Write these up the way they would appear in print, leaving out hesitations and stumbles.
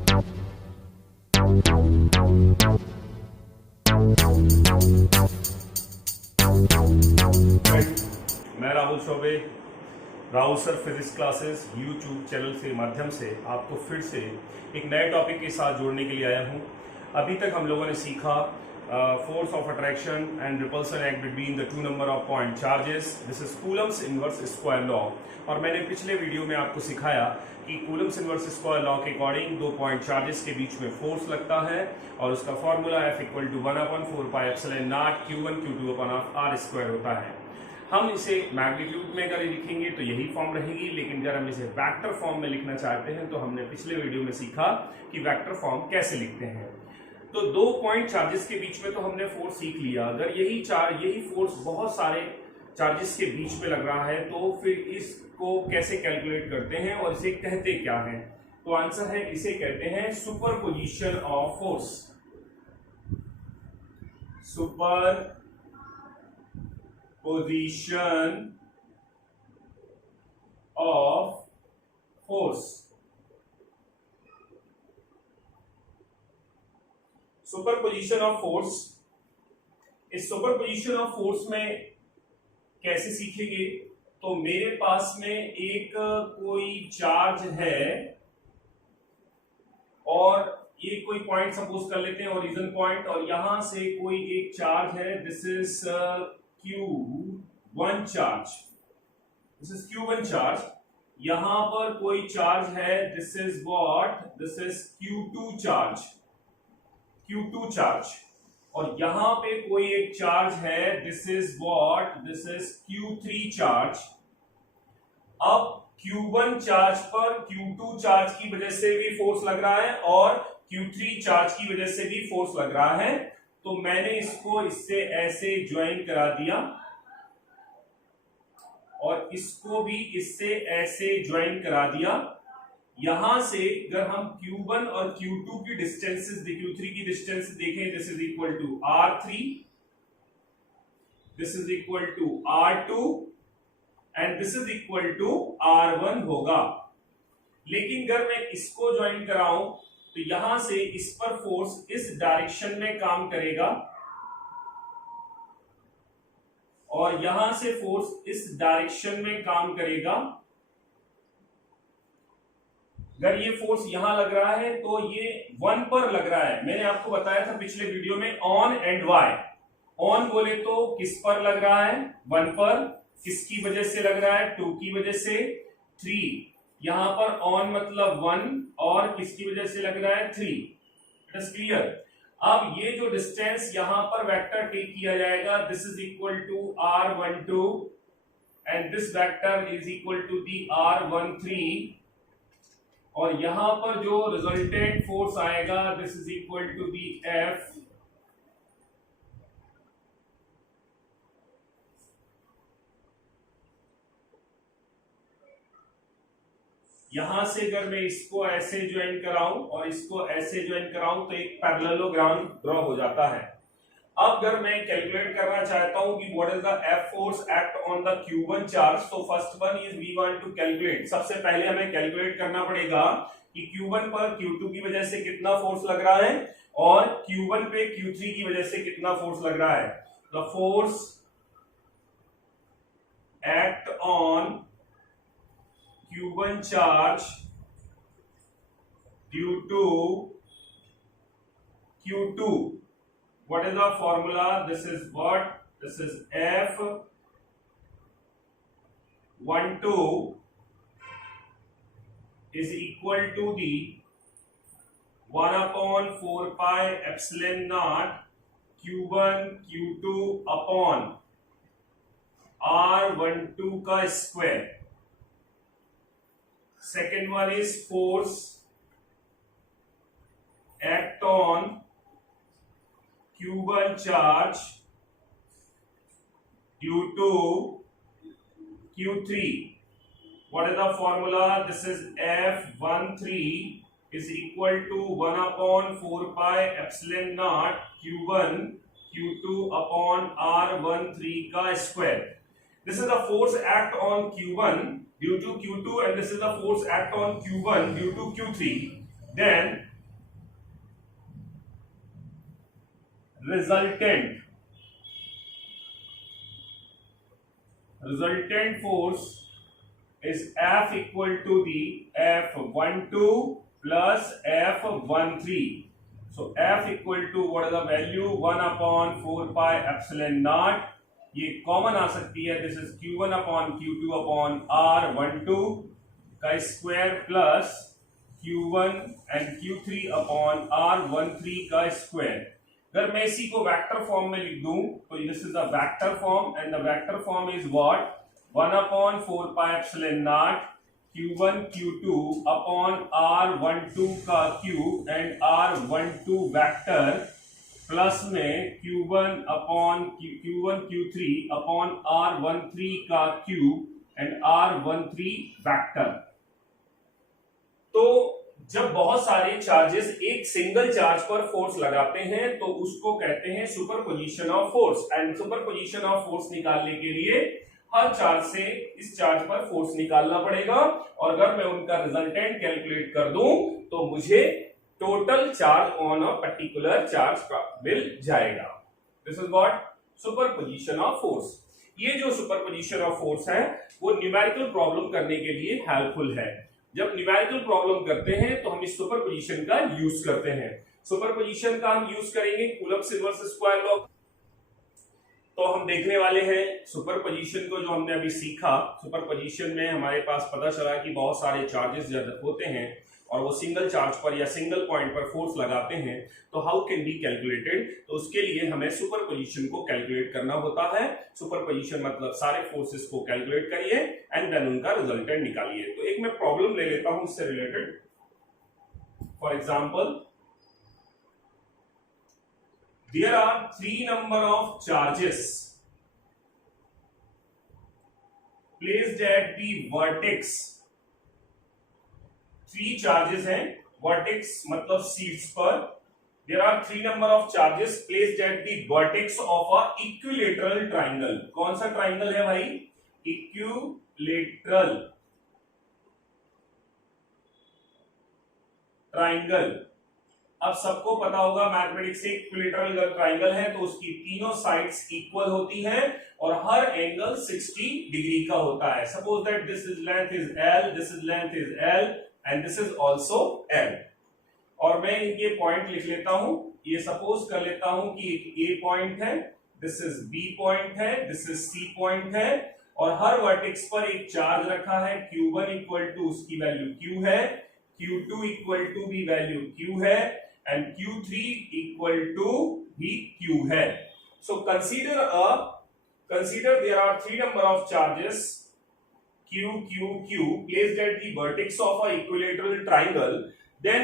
मैं Rahul Choubey, Rahul sir physics classes YouTube channel के माध्यम से आपको फिर से एक नए टॉपिक के साथ जोड़ने के लिए आया हूं। अभी तक हम लोगों ने सीखा force of attraction and repulsion act between the two number of point charges. This is Coulomb's inverse square law. और मैंने पिछले वीडियो में आपको सिखाया कि कूलम्स इनवर्स स्क्वायर लॉ के अकॉर्डिंग दो पॉइंट चार्जेस के बीच में फोर्स लगता है और उसका formula F equal to 1/4πε0 Q1 Q2 upon R square होता है। हम इसे मैग्नीट्यूड में अगर लिखेंगे तो यही फॉर्म रहेगी, लेकिन अगर हम इसे वेक्टर फॉर्म में लिखना चाहते हैं तो हमने पिछले वीडियो में सीखा कि वेक्टर फॉर्म कैसे लिखते हैं। तो दो पॉइंट चार्जेस के बीच में तो हमने फोर्स सीख लिया। अगर यही फोर्स बहुत सारे चार्जेस के बीच में लग रहा है तो फिर इसको कैसे कैलकुलेट करते हैं और इसे कहते क्या है? तो आंसर है, इसे कहते हैं superposition of force. Position of force। Superposition of force, इस सुपरपोजिशन ऑफ फोर्स में कैसे सीखेंगे? तो मेरे पास में एक कोई चार्ज है और ये कोई पॉइंट सपोज कर लेते हैं ओरिजिन पॉइंट, और यहां से कोई एक चार्ज है, this is Q1 charge, this is Q1 charge. यहां पर कोई चार्ज है, this is what, this is Q2 charge, Q2 charge. और यहां पे कोई एक चार्ज है, this is what, this is Q3 charge. अब Q1 चार्ज पर Q2 चार्ज की वजह से भी फोर्स लग रहा है और Q3 चार्ज की वजह से भी फोर्स लग रहा है। तो मैंने इसको इससे ऐसे ज्वाइन करा दिया और इसको भी इससे ऐसे ज्वाइन करा दिया। यहां से अगर हम Q1 और Q2 की डिस्टेंसेस, Q3 की डिस्टेंस देखें, this is equal to R3, this is equal to R2 and this is equal to R1 होगा। लेकिन अगर मैं इसको ज्वाइन कराऊं तो यहां से इस पर फोर्स इस डायरेक्शन में काम करेगा और यहां से फोर्स इस डायरेक्शन में काम करेगा। अगर ये फोर्स यहां लग रहा है तो ये 1 पर लग रहा है। मैंने आपको बताया था पिछले वीडियो में ऑन एंड वाई। ऑन बोले तो किस पर लग रहा है? 1 पर। किसकी वजह से लग रहा है? 2 की वजह से। 3 यहां पर ऑन मतलब 1 और किसकी वजह से लग रहा है? 3। It is clear. अब ये जो डिस्टेंस यहां पर वेक्टर टेक किया जाएगा, this is equal to R12 and this vector is equal to the R13, और यहां पर जो रिजल्टेंट फोर्स आएगा, this is equal to the F। यहां से अगर मैं इसको ऐसे ज्वाइन कराऊं और इसको ऐसे ज्वाइन कराऊं तो एक पैरेललोग्राम ड्रॉ हो जाता है। अब अगर मैं कैलकुलेट करना चाहता हूं कि what is the F force act on the Q1 charge, तो first one is we want to calculate. सबसे पहले हमें कैलकुलेट करना पड़ेगा कि Q1 पर Q2 की वजह से कितना फोर्स लग रहा है और Q1 पे Q3 की वजह से कितना फोर्स लग रहा है। The force act on Q1 charge due to Q2. What is the formula? This is what? This is F12 is equal to the 1/4πε0 Q1 Q2 upon R12 का square. Second one is force act on Q1 charge due to Q3. What is the formula? This is F13 is equal to 1/4πε0 Q1 Q2 upon R13 का square. This is the force act on Q1 due to Q2 and this is the force act on Q1 due to Q3. Then resultant force is F equal to the F12 plus F13. So F equal to what is the value 1 upon 4 pi epsilon naught. ये common आ सकती है, this is Q1 upon Q2 upon R12 का square plus Q1 and Q3 upon R13 का square. अगर मैं इसी को vector form में लिख दूं तो this is the vector form and the vector form is what 1 upon 4 pi epsilon not Q1 Q2 upon R12 का cube and R12 vector plus में Q1 Q3 अपॉन R13 का क्यूब एंड R13 वेक्टर। तो जब बहुत सारे charges एक single charge पर force लगाते हैं तो उसको कहते हैं superposition of force. And superposition of force निकालने के लिए हर चार्ज से इस चार्ज पर फोर्स निकालना पड़ेगा, और अगर मैं उनका रिजल्टेंट कैलकुलेट कर दूं तो मुझे total charge on a particular charge का मिल जाएगा। This is what superposition of force. ये जो सुपरपोजिशन ऑफ फोर्स है वो न्यूमेरिकल प्रॉब्लम करने के लिए हेल्पफुल है। जब न्यूमेरिकल प्रॉब्लम करते हैं तो हम इस सुपरपोजिशन का यूज करते हैं। सुपरपोजिशन का हम यूज करेंगे कूलम्ब्स इनवर्स स्क्वायर लॉ। तो हम देखने वाले हैं सुपरपोजिशन को, जो हमने अभी सीखा। सुपरपोजिशन में हमारे पास पता चला कि बहुत सारे चार्जेस जब होते हैं और वो सिंगल चार्ज पर या सिंगल पॉइंट पर फोर्स लगाते हैं तो हाउ कैन बी कैलकुलेटेड। तो उसके लिए हमें सुपरपोजिशन को कैलकुलेट करना होता है। सुपरपोजिशन मतलब सारे फोर्सेस को कैलकुलेट करिए एंड देन उनका रिजल्टेंट निकालिए। तो एक मैं प्रॉब्लम ले लेता हूं इससे related. For example, there are 3 number of charges placed at the vertex। 3 charges हैं, वर्टेक्स मतलब शीट्स पर। there are 3 number of charges placed at the vertex of a equilateral triangle। कौन सा ट्राइंगल है भाई? Equilateral triangle. अब सबको पता होगा मैथमेटिक्स से इक्विलेटरल ट्राइंगल है तो उसकी तीनों साइड्स इक्वल होती हैं और हर एंगल 60 डिग्री का होता है। Suppose that this is length is L, this is length is L and this is also L। और मैं इनके पॉइंट लिख लेता हूं। ये सपोज कर लेता हूं कि एक A पॉइंट है, दिस इज B पॉइंट है, दिस इज C पॉइंट है, और हर वर्टेक्स पर एक चार्ज रखा है। Q1 इक्वल टू उसकी वैल्यू Q है, Q2 इक्वल टू भी वैल्यू Q है and Q3 equal to भी Q है। So consider there are 3 number of charges Q, Q, Q placed at the vertex of a equilateral triangle. Then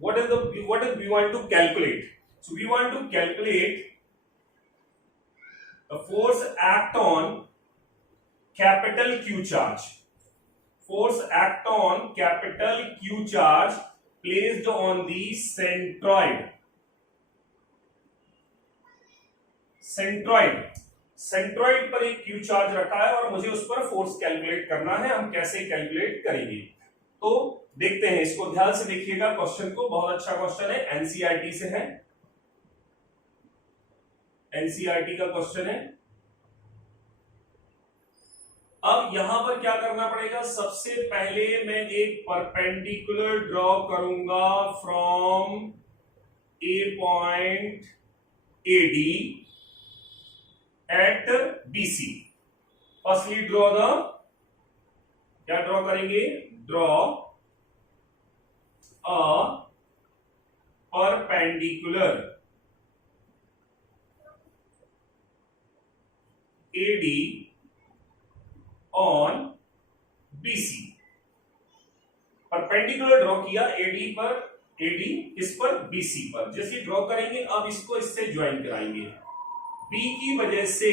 what we want to calculate? So we want to calculate the force act on capital Q charge. Force act on capital Q charge placed on the centroid पर एक Q charge रखा है और मुझे उस पर force calculate करना है। हम कैसे कैलकुलेट करेंगे तो देखते हैं। इसको ध्यान से देखिएगा, क्वेश्चन को। बहुत अच्छा क्वेश्चन है, एनसीईआरटी से है, एनसीईआरटी का क्वेश्चन है। अब यहां पर क्या करना पड़ेगा? सबसे पहले मैं एक परपेंडिकुलर ड्रॉ करूंगा from a point AD at BC। Firstly draw the, क्या ड्रॉ करेंगे? Draw a perpendicular AD on BC। Perpendicular draw किया AD पर, AD इस पर BC पर। जैसे ड्रॉ करेंगे अब इसको इससे ज्वाइन कराएंगे। B की वजह से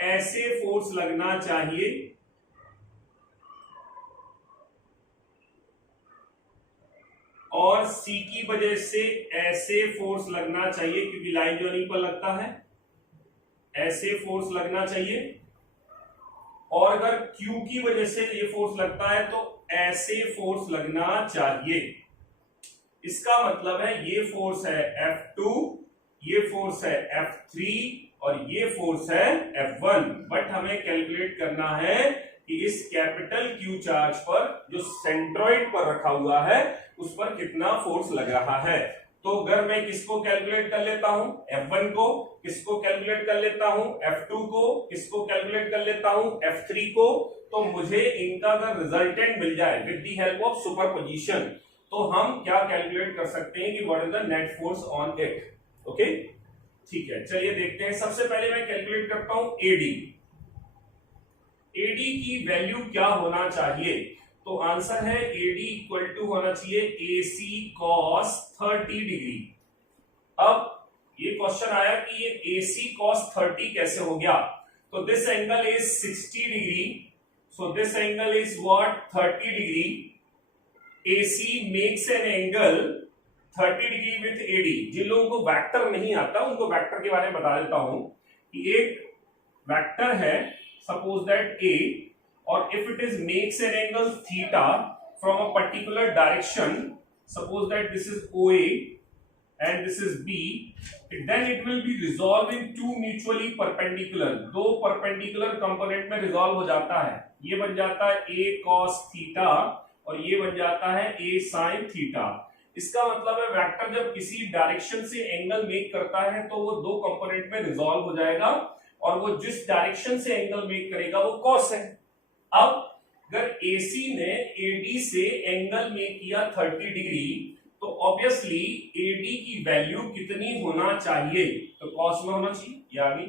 ऐसे फोर्स लगना चाहिए और C की वजह से ऐसे फोर्स लगना चाहिए, क्योंकि लाइन जॉइनिंग पर लगता है, ऐसे फोर्स लगना चाहिए। और अगर Q की वजह से ये फोर्स लगता है तो ऐसे फोर्स लगना चाहिए। इसका मतलब है ये फोर्स है F2, ये फोर्स है F3 और ये फोर्स है F1। बट हमें कैलकुलेट करना है कि इस कैपिटल Q चार्ज पर जो सेंट्रॉइड पर रखा हुआ है उस पर कितना फोर्स लग रहा है। तो अगर मैं किसको कैलकुलेट कर लेता हूं, F1 को, किसको कैलकुलेट कर लेता हूं, F2 को, किसको कैलकुलेट कर लेता हूं, F3 को, तो मुझे इनका अगर रिजल्टेंट मिल जाए with the help of superposition, तो हम क्या कैलकुलेट कर सकते हैं कि what is the net force on it. Okay, ठीक है, चलिए देखते हैं। सबसे पहले मैं कैलकुलेट करता हूं एडी। एडी की वैल्यू क्या होना चाहिए, तो आंसर है एडी इक्वल टू होना चाहिए AC cos 30 डिग्री। अब ये क्वेश्चन आया कि ये AC cos 30 कैसे हो गया, तो this angle is 60 degree, so this angle is what 30 degree. AC makes an angle 30 degree with AD। जिन लोगों को वेक्टर नहीं आता उनको वेक्टर के बारे में बता देता हूं कि एक वेक्टर है सपोज दैट A, और if it is makes an angle theta from a particular direction, suppose that this is OA and this is B, then it will be resolved in two mutually perpendicular, दो perpendicular component में resolve हो जाता है। ये बन जाता है A cos theta और ये बन जाता है A sin theta। इसका मतलब है वेक्टर जब किसी डायरेक्शन से एंगल मेक करता है तो वो दो कंपोनेंट में रिजॉल्व हो जाएगा, और वो जिस डायरेक्शन से एंगल मेक करेगा वो कॉस है। अब अगर AC ने AD से एंगल में किया 30 डिग्री, तो ऑब्वियसली AD की वैल्यू कितनी होना चाहिए, तो कॉस में होना चाहिए, यानी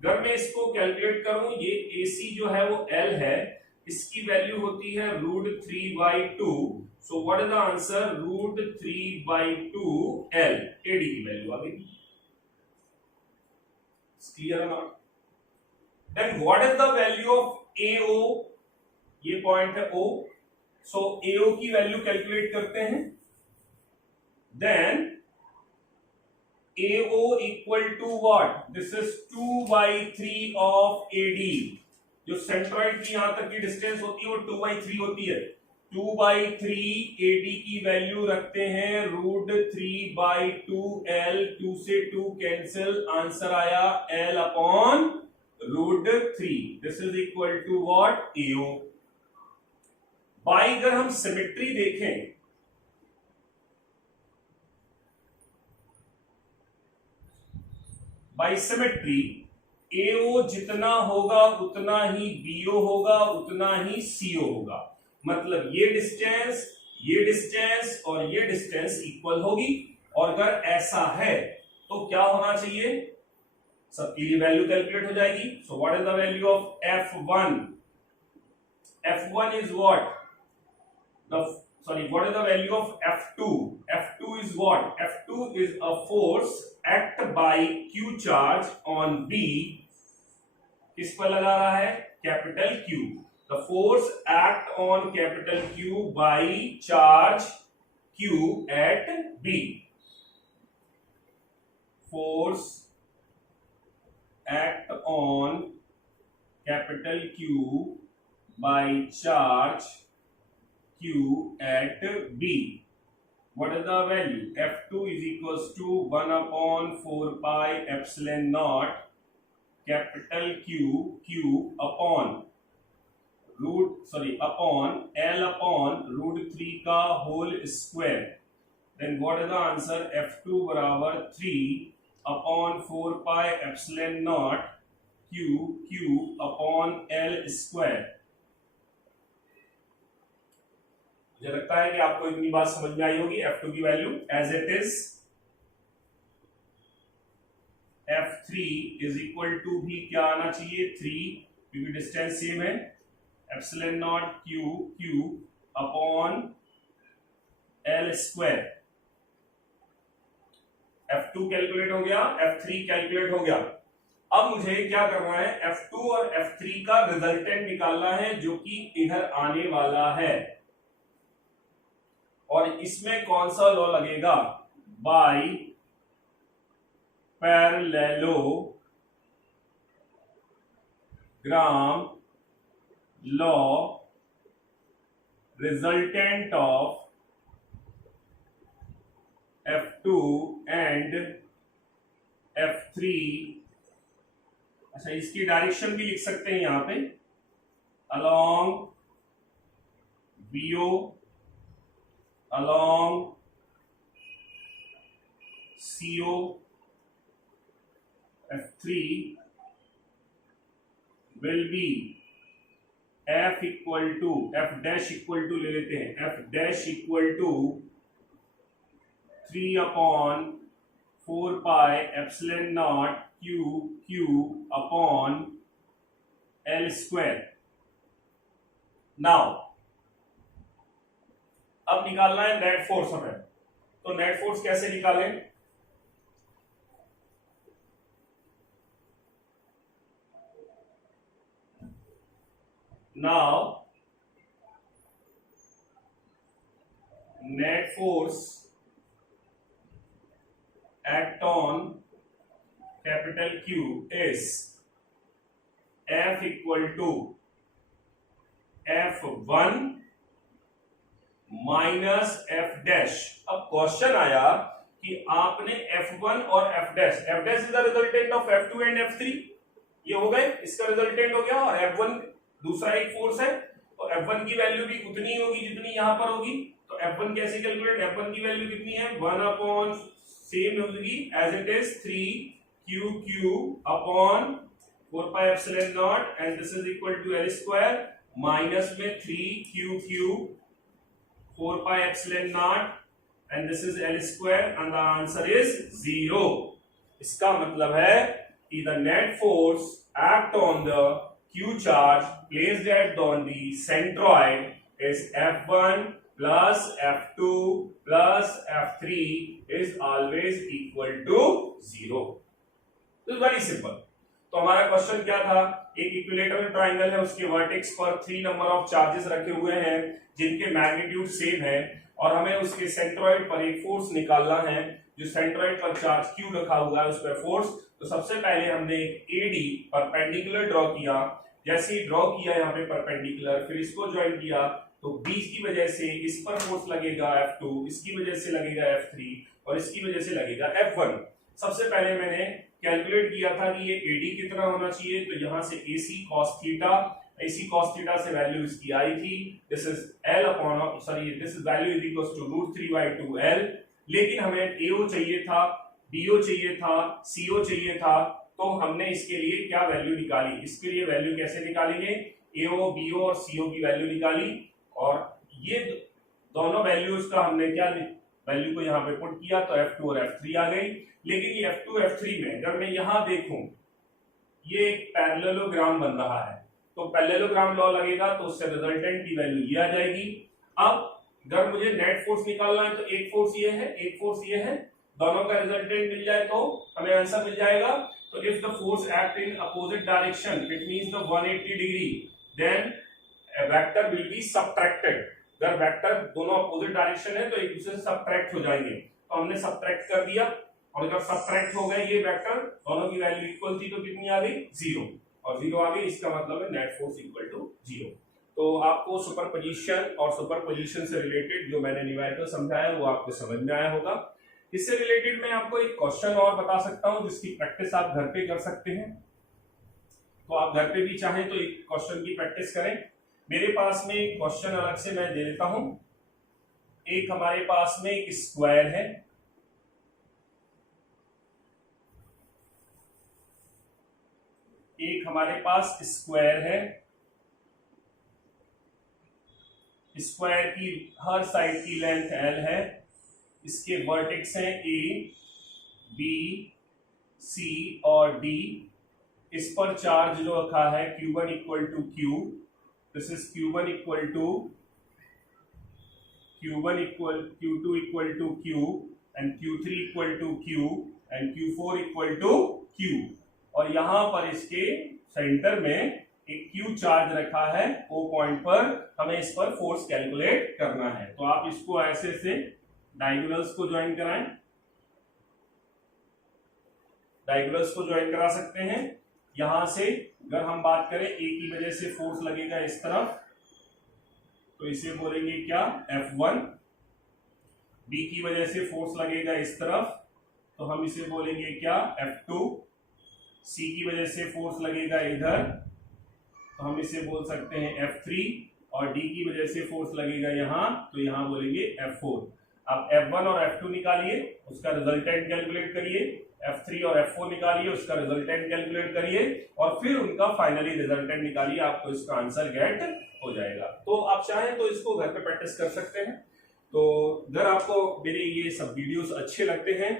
अगर मैं इसको कैलकुलेट करूं, ये AC जो है वो L है, इसकी वैल्यू होती है √3/2। So what is the answer, √3/2 L AD की वैल्यू आ गई। क्लियर है not? Then what is the value of AO, ये पॉइंट है O, सो AO की वैल्यू कैलकुलेट करते हैं। Then AO equal to what, this is 2/3 of AD। जो सेंट्रॉइड की यहां तक की डिस्टेंस होती है वो 2/3 होती है। 2/3 AD की वैल्यू रखते हैं √3/2 L, 2 से 2 कैंसिल, आंसर आया L/√3। This is equal to what, AO। By अगर हम सिमेट्री देखें, बाई सिमेट्री AO जितना होगा उतना ही BO होगा, उतना ही CO होगा। मतलब ये डिस्टेंस और ये डिस्टेंस इक्वल होगी, और अगर ऐसा है तो क्या होना चाहिए, सबके लिए वैल्यू कैलकुलेट हो जाएगी। सो what is the value of F1? F1 is what? What is the value of F2? F2 is what? F2 is a force act by Q charge on B। किस पर लगा रहा है, capital Q। The force act on capital Q by charge Q at B। Force act on capital Q by charge Q at B. What is the value? F2 is equals to 1/4 pi epsilon naught capital Q upon L/√3 का whole square. Then what is the answer? F2 बराबर 3/4 pi epsilon naught Q upon L square. मुझे लगता है कि आपको इतनी बात समझ में आई होगी। F2 की value as it is F3 is equal to भी क्या आना चाहिए, 3, क्योंकि डिस्टेंस सेम है, epsilon naught Q upon L square. F2 calculate हो गया, F3 कैलकुलेट हो गया। अब मुझे क्या करना है, F2 और F3 का रिजल्टेंट निकालना है जो कि इधर आने वाला है, और इसमें कौन सा लॉ लगेगा, by parallelogram law, resultant of F2 and F3, अच्छा इसकी डायरेक्शन भी लिख सकते हैं यहां पे, along BO, along CO, F3 will be F equal to, F dash equal to ले लेते हैं, F dash equal to 3/4πε0 Q upon L square. Now अब निकालना है नेट फोर्स हमें, तो नेट फोर्स कैसे निकालें? Now net force act on capital Q is F equal to F1 minus F dash. अब क्वेश्चन आया कि आपने F1 और F dash is the resultant of F2 and F3, ये हो गए, इसका रिजल्टेंट हो गया, और F1 दूसरा एक फोर्स है, तो F1 की वैल्यू भी उतनी होगी जितनी यहां पर होगी। तो F1 कैसे कैलकुलेट, F1 की वैल्यू कितनी है, 1 अपॉन सेम होगी as it is 3 upon 4πε0 and this is equal to L square, minus में 3 4πε0 and this is L square and the answer is 0। इसका मतलब है कि the net force act on the Q charge placed on the centroid is F1 plus F2 plus F3 is always equal to 0। तो very simple. तो हमारा question क्या था, एक इक्विलेटरल ट्राइंगल है, उसके वर्टेक्स पर 3 नंबर ऑफ चार्जेस रखे हुए हैं जिनके मैग्नीट्यूड सेम है, और हमें उसके सेंट्रॉइड पर एक फोर्स निकालना है। जो सेंट्रॉइड पर चार्ज Q रखा हुआ है उस पर फोर्स, तो सबसे पहले हमने एक AD परपेंडिकुलर ड्रॉ किया, जैसे ही ड्रॉ किया यहाँ पे परपेंडिकुलर, फिर इसको ज्वाइन किया, तो बीच की वजह से इस पर फोर्स लगेगा F2, इसकी वजह से लगेगा F3 और इसकी वजह से लगेगा F1। सबसे पहले मैंने कैलकुलेट किया था कि ये AD कितना होना चाहिए, तो यहाँ से AC cos थीटा से वैल्यू इसकी आई थी, this is L upon sorry this is value is equal to √3/2L। लेकिन हमें AO चाहिए था, BO चाहिए था, CO चाहिए था, तो हमने इसके लिए क्या वैल्यू निकाली, इसके लिए वैल्यू कैसे निकालेंगे, AO BO और CO की वैल्यू निकाली, और ये दोनों वैल्यूज का हमने क्या वैल्यू को यहाँ पे पुट किया, तो F2 और F3 आ गई। लेकिन ये F2 F3 में अगर मैं यहाँ देखूं, ये एक पैरेललोग्राम बन रहा है, तो पैरेललोग्राम लॉ लगेगा, तो उससे रिजल्टेंट की वैल्यू ये आ जाएगी। अब अगर मुझे नेट फोर्स निकालना है, तो एक फोर्स ये है, एक फोर्स ये है, दोनों का रिजल्टेंट मिल जाए तो हमें आंसर मिल जाएगा। तो if the force act in opposite direction, it means the 180 degree, then a vector will be subtracted। अगर वेक्टर दोनों अपोजिट डायरेक्शन है तो एक दूसरे से सबट्रैक्ट हो जाएंगे, तो हमने सबट्रैक्ट कर दिया, और अगर सबट्रैक्ट हो गए ये वेक्टर, दोनों की वैल्यू इक्वल थी, तो कितनी आ गई, 0, और 0 आ गई, इसका मतलब है नेट फोर्स इक्वल टू 0। तो आपको सुपरपोजिशन और सुपरपोजिशन से रिलेटेड जो मैंने न्यूमेरिकल समझाया वो आपको समझ में आया होगा। इससे रिलेटेड मैं आपको एक क्वेश्चन और बता सकता हूं जिसकी प्रैक्टिस आप घर पे कर सकते हैं। तो आप घर पे भी चाहें तो एक क्वेश्चन की प्रैक्टिस करें। मेरे पास में एक क्वेश्चन अलग से मैं दे देता हूं। एक हमारे पास में एक स्क्वायर है, एक हमारे पास स्क्वायर है, स्क्वायर की हर साइड की लेंथ L है, इसके वर्टेक्स हैं A, B, C और D। इस पर चार्ज जो रखा है Q1 equal to Q, this is Q1 equal to Q2 equal to Q and Q3 equal to Q and Q4 equal to Q, और यहां पर इसके सेंटर में एक Q चार्ज रखा है, O पॉइंट पर हमें इस पर फोर्स कैलकुलेट करना है। तो आप इसको ऐसे से डायगोनल्स को ज्वाइन कराएं, डायगोनल्स को ज्वाइन करा सकते हैं। यहां से अगर हम बात करें A की वजह से फोर्स लगेगा इस तरफ, तो इसे बोलेंगे क्या, F1, B की वजह से फोर्स लगेगा इस तरफ, तो हम इसे बोलेंगे क्या, F2। C की वजह से फोर्स लगेगा इधर, तो हम इसे बोल सकते हैं F3। और D की वजह से फोर्स लगेगा यहाँ, तो यहाँ बोलेंगे F4। आप F1 और F2 निकालिए, उसका रिजल्टेंट कैलकुलेट करिए, F3 और F4 निकालिए, उसका रिजल्टेंट कैलकुलेट करिए, और फिर उनका फाइनली रिजल्टेंट निकालिए, आपको इसका आंसर गेट हो जाएगा। तो आप चाहें तो इसको घर पे प्रैक्टिस कर सकते हैं। तो अगर आपको मेरे ये सब वीडियोस अच्छे लगते हैं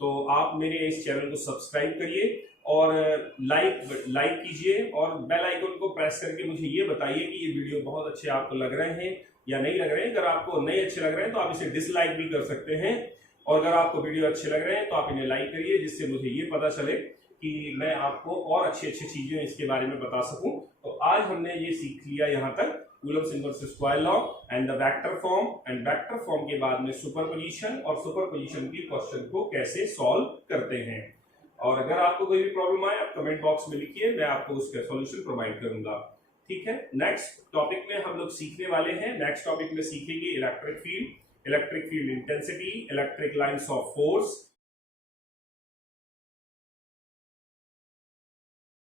तो आप मेरे इस चैनल को सब्सक्राइब करिए और लाइक कीजिए और बेल आइकन को प्रेस करके मुझे ये बताइए कि ये वीडियो बहुत अच्छे आपको लग रहे हैं या नहीं लग रहे हैं। अगर आपको नहीं अच्छे लग रहे हैं तो आप इसे डिसलाइक भी कर सकते हैं, और अगर आपको वीडियो अच्छे लग रहे हैं तो आप इन्हें लाइक करिए, जिससे मुझे ये पता चले कि मैं आपको और अच्छी अच्छी चीजें इसके बारे में बता सकूं। तो आज हमने ये सीख लिया यहाँ तक Coulomb's inverse square law and the vector form, and vector form के बाद में सुपरपोजिशन, और सुपरपोजिशन के क्वेश्चन को कैसे सॉल्व करते हैं। और अगर आपको कोई भी प्रॉब्लम आए आप कमेंट बॉक्स में लिखिए, मैं आपको उसका सॉल्यूशन प्रोवाइड करूंगा। ठीक है, नेक्स्ट टॉपिक में हम लोग सीखने वाले हैं, नेक्स्ट टॉपिक में सीखेंगे electric field intensity, electric lines of force,